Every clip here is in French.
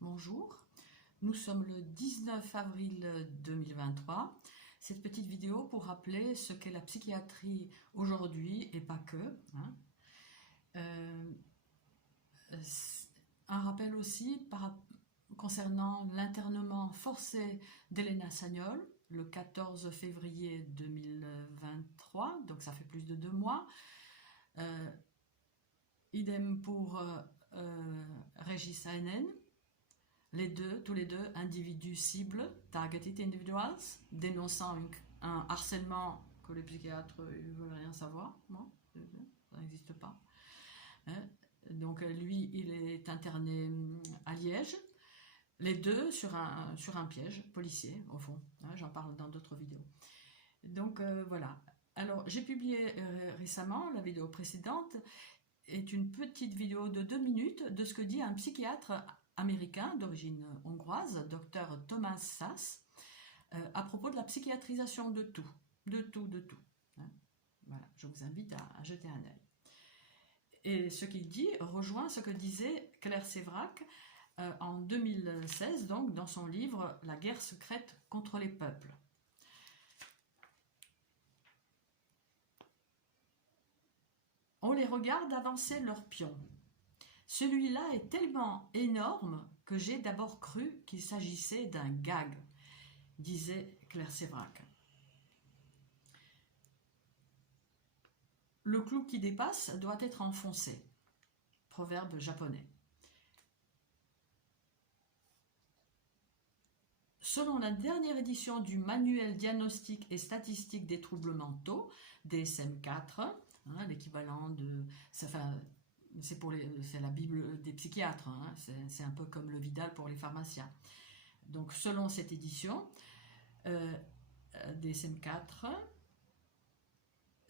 Bonjour, nous sommes le 19 avril 2023. Cette petite vidéo pour rappeler ce qu'est la psychiatrie aujourd'hui et pas que. Euh, un rappel aussi concernant l'internement forcé d'Elena Sagnol le 14 février 2023, donc ça fait plus de 2 mois. Idem pour Régis Heinen. Tous les deux, individus cibles, targeted individuals, dénonçant un harcèlement que les psychiatres ne veulent rien savoir. Non, ça n'existe pas. Donc lui, il est interné à Liège. Les deux sur un piège policier, au fond. J'en parle dans d'autres vidéos. Donc voilà. Alors, j'ai publié récemment, la vidéo précédente est une petite vidéo de 2 minutes de ce que dit un psychiatre américain d'origine hongroise, Dr Thomas Szasz, à propos de la psychiatrisation de tout. Voilà, je vous invite à jeter un œil. Et ce qu'il dit rejoint ce que disait Claire Sévrac en 2016, donc dans son livre « La guerre secrète contre les peuples ». On les regarde avancer leurs pions. Celui-là est tellement énorme que j'ai d'abord cru qu'il s'agissait d'un gag, disait Claire Sévrac. Le clou qui dépasse doit être enfoncé. Proverbe japonais. Selon la dernière édition du Manuel diagnostique et statistique des troubles mentaux, DSM-4, l'équivalent de... c'est la Bible des psychiatres, c'est un peu comme le Vidal pour les pharmaciens. Donc selon cette édition, DSM-4,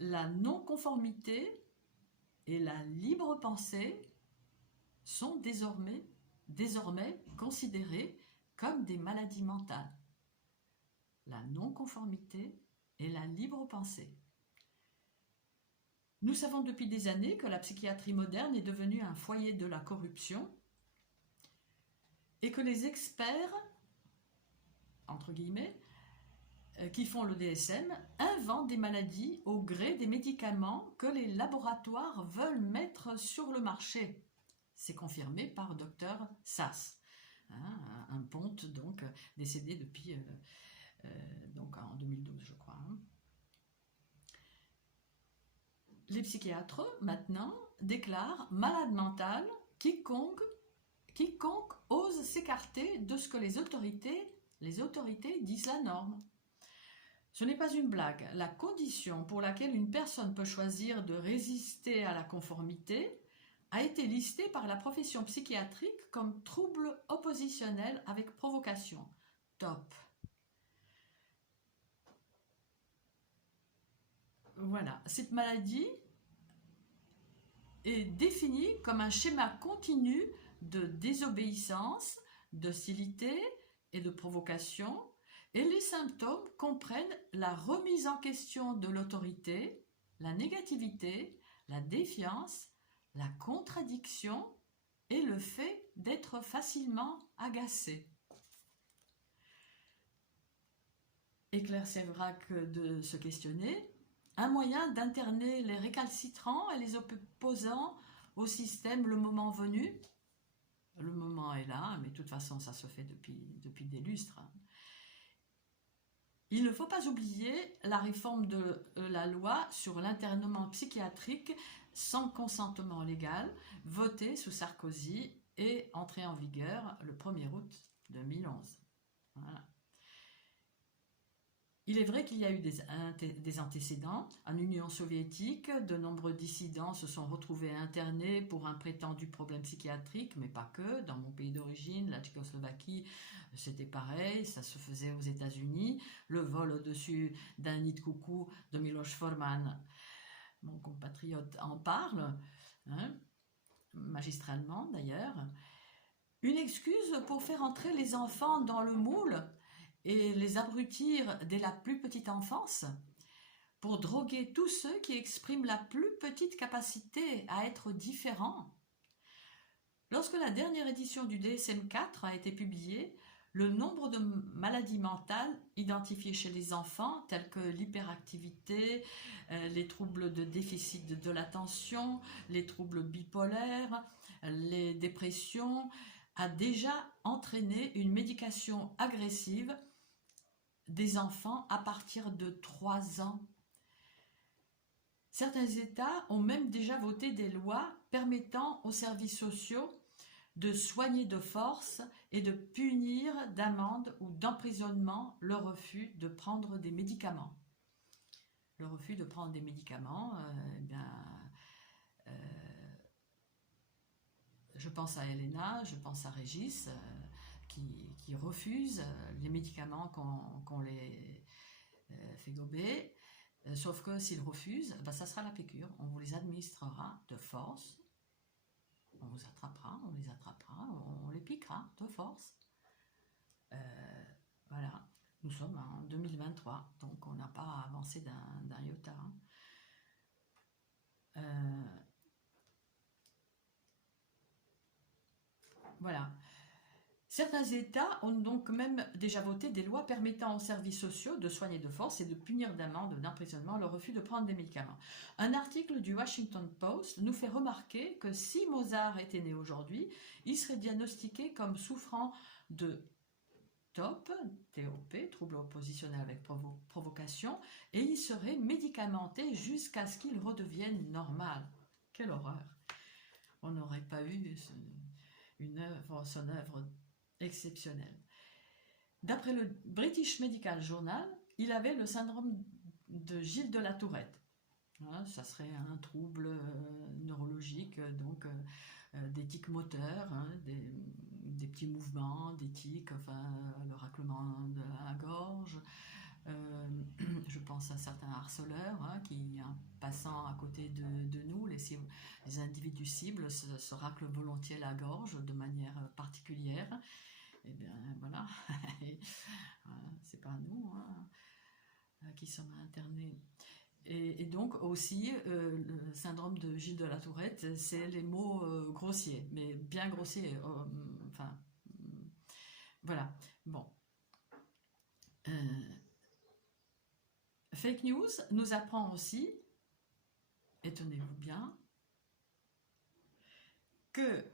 la non-conformité et la libre pensée sont désormais considérées comme des maladies mentales. La non-conformité et la libre pensée. Nous savons depuis des années que la psychiatrie moderne est devenue un foyer de la corruption et que les experts, entre guillemets, qui font le DSM, inventent des maladies au gré des médicaments que les laboratoires veulent mettre sur le marché. C'est confirmé par Dr Szasz, un ponte donc décédé depuis donc en 2012, je crois. Les psychiatres, maintenant, déclarent malade mental quiconque ose s'écarter de ce que les autorités disent la norme. Ce n'est pas une blague. La condition pour laquelle une personne peut choisir de résister à la conformité a été listée par la profession psychiatrique comme trouble oppositionnel avec provocation. Top. Voilà, cette maladie est définie comme un schéma continu de désobéissance, d'hostilité et de provocation, et les symptômes comprennent la remise en question de l'autorité, la négativité, la défiance, la contradiction et le fait d'être facilement agacé. Et Claire Sévrac de se questionner, un moyen d'interner les récalcitrants et les opposants au système le moment venu. Le moment est là, mais de toute façon ça se fait depuis des lustres. Il ne faut pas oublier la réforme de la loi sur l'internement psychiatrique sans consentement légal, votée sous Sarkozy et entrée en vigueur le 1er août 2011. Voilà. Il est vrai qu'il y a eu des antécédents. En Union soviétique, de nombreux dissidents se sont retrouvés internés pour un prétendu problème psychiatrique, mais pas que. Dans mon pays d'origine, la Tchécoslovaquie, c'était pareil, ça se faisait aux États-Unis. Le vol au-dessus d'un nid de coucou de Miloš Forman, mon compatriote, en parle, magistralement d'ailleurs. Une excuse pour faire entrer les enfants dans le moule et les abrutir dès la plus petite enfance, pour droguer tous ceux qui expriment la plus petite capacité à être différents. Lorsque la dernière édition du DSM-4 a été publiée, le nombre de maladies mentales identifiées chez les enfants, telles que l'hyperactivité, les troubles de déficit de l'attention, les troubles bipolaires, les dépressions, a déjà entraîné une médication agressive des enfants à partir de 3 ans. Certains États ont même déjà voté des lois permettant aux services sociaux de soigner de force et de punir d'amende ou d'emprisonnement le refus de prendre des médicaments. Le refus de prendre des médicaments, je pense à Elena, je pense à Régis, qui refusent les médicaments qu'on les fait gober, sauf que s'ils refusent, ça sera la piqûre, on vous les administrera de force. On vous attrapera, on les attrapera, on les piquera de force. Voilà, nous sommes en 2023, donc on n'a pas avancé d'un iota. Voilà. Certains États ont donc même déjà voté des lois permettant aux services sociaux de soigner de force et de punir d'amende ou d'emprisonnement le refus de prendre des médicaments. Un article du Washington Post nous fait remarquer que si Mozart était né aujourd'hui, il serait diagnostiqué comme souffrant de TOP, trouble oppositionnel avec provocation, et il serait médicamenté jusqu'à ce qu'il redevienne normal. Quelle horreur! On n'aurait pas eu son œuvre exceptionnel. D'après le British Medical Journal, il avait le syndrome de Gilles de la Tourette. Ça serait un trouble neurologique, donc des tics moteurs, des petits mouvements, des tics, le raclement de la gorge. Je pense à certains harceleurs qui, en passant à côté de nous, les individus cibles se raclent volontiers la gorge de manière particulière. Et bien voilà, c'est pas nous qui sommes internés. Et donc aussi, le syndrome de Gilles de la Tourette, c'est les mots grossiers, mais bien grossiers. Voilà, bon. Fake news nous apprend aussi, et tenez-vous bien, que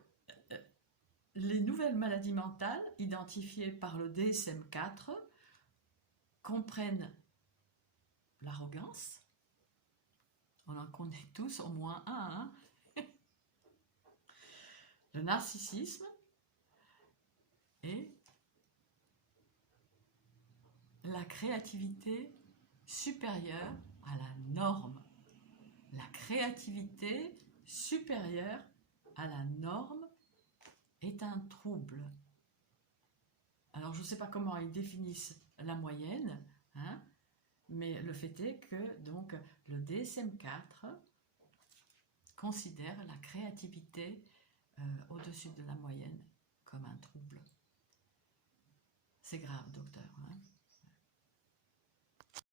les nouvelles maladies mentales identifiées par le DSM-4 comprennent l'arrogance, on en connaît tous au moins un, le narcissisme et la créativité supérieure à la norme. La créativité supérieure à la norme est un trouble. Alors je ne sais pas comment ils définissent la moyenne, mais le fait est que donc le DSM-4 considère la créativité au-dessus de la moyenne comme un trouble. C'est grave, docteur.